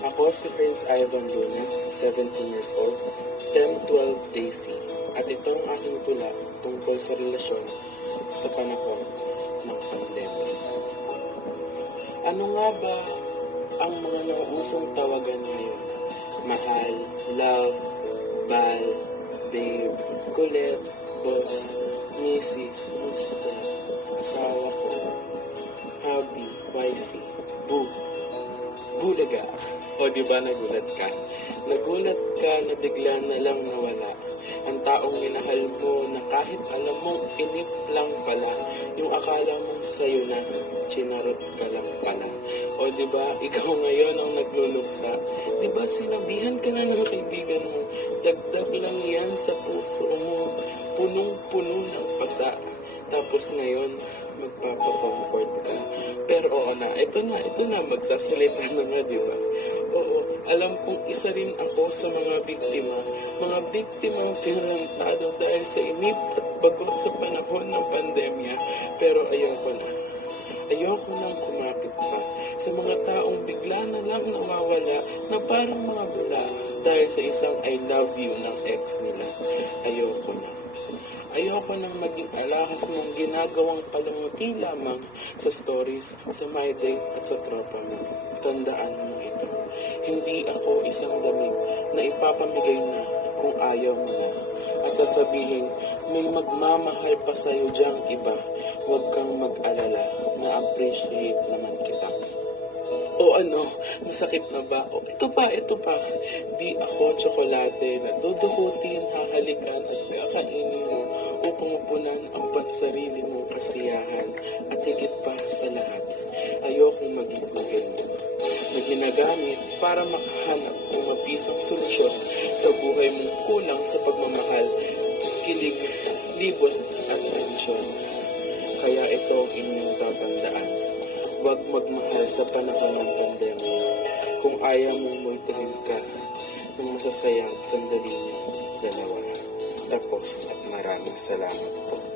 Ako si Prince Ivan Luna, 17 years old, STEM 12 Day C. At ito ang aking tula tungkol sa relasyon sa panahon ng pandemya. Ano nga ba ang mga nauusong tawagan ngayon? Mahal, love, bal, babe, kulit, boss, misis, musta, asawa ko, hubby, wifey, boo, bulaga. O diba nagulat ka? Nagulat ka na bigla na lang nawala ang taong minahal mo na kahit alam mong inip lang pala, yung akala mong sa'yo na, chinarot ka lang pala. O diba, ikaw ngayon ang nagluluksa? Diba sinabihan ka na ng kaibigan mo, dagdag lang yan sa puso mo, punong-puno ng pasa. Tapos ngayon, magpapacomfort ka. Pero oo na, ito na, magsasalita na nga, diba? Oo, alam kong isa rin ako sa mga biktimang pinarantado dahil sa inip at bagot sa panahon ng pandemya. Pero ayoko nang kumapit pa sa mga taong bigla na lang nawawala na parang mga bula dahil sa isang I love you ng ex nila. Ayoko nang maging alahas ng ginagawang palamuti lamang sa stories, sa my date at sa tropa mo. Tandaan mo ito. Hindi ako isang damit na ipapamigay na kung ayaw mo na. At sasabihin, may magmamahal pa sa'yo diyang iba. Huwag kang mag-alala, na-appreciate naman kita. O ano, masakit na ba? O ito pa. Di ako tsokolate na dudukutin, hahalikan at kakainin mo upang mapunan ang pansarili mong kasiyahan. At higit pa sa lahat, ayokong maging bugay mo na ginagamit para makahanap ng mabisang solusyon sa buhay mong kulang sa pagmamahal, kilig, libot at tensyon. Kaya ito ang inyong tatandaan. Huwag magmahal sa panahon ng pandemya. Kung ayaw mong moituhin ka ng masasayang sandali niyo dalawa. Tapos at maraming salamat po.